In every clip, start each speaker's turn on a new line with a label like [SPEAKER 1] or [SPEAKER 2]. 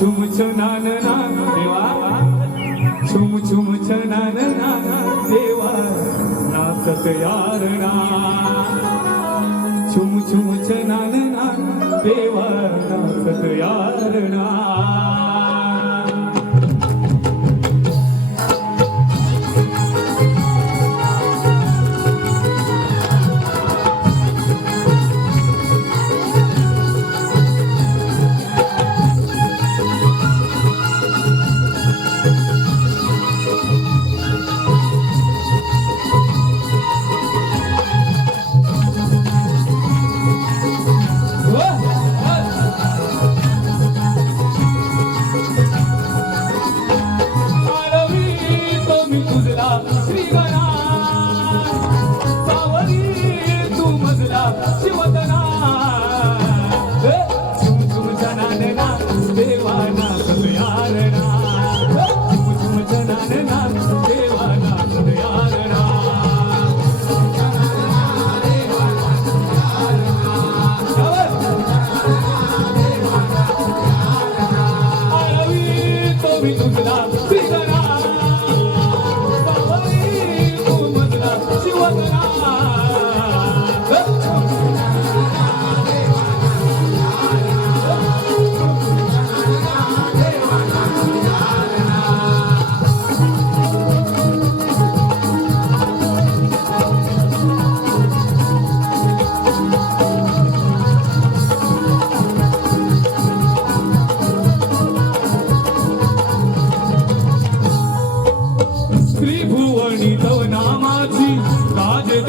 [SPEAKER 1] छुम छुनान ना देवा. छुम छुम छनान ना देवा. नाचत यार ना. छुम छुम छनान ना देवा. नाचत यार Bring them to the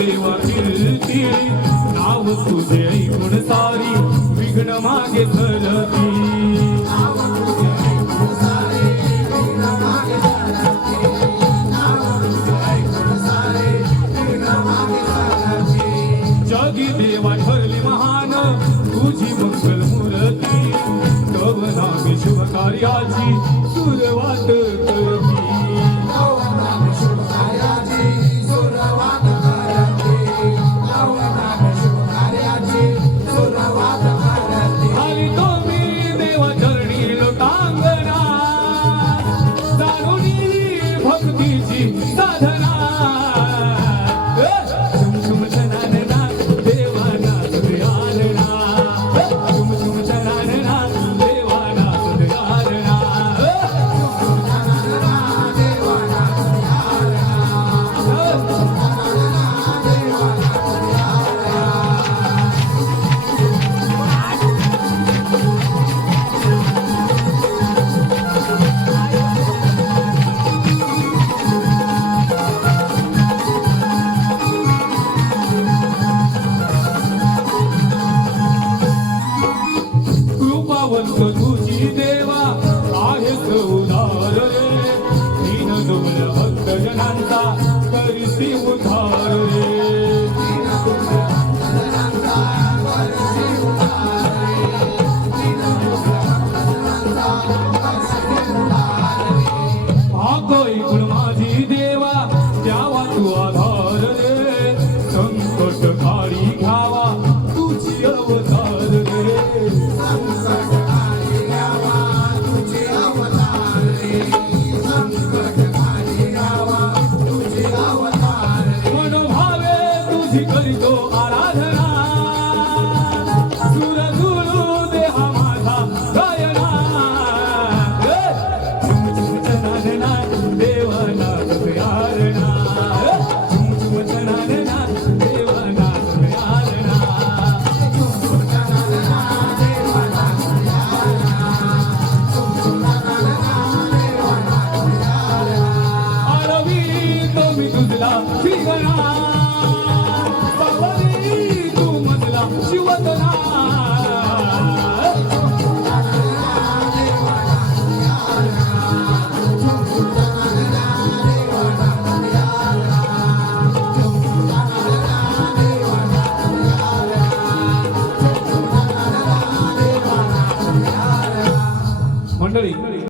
[SPEAKER 1] देवा फिरती नाव तुझे ऐकून सारी विघ्न मागे धरती. जगी देवा ठरली महान तुझी मंगल मूर्ती. कवना शुभ कार्याची सुरवात कर. भक्तीची साधना.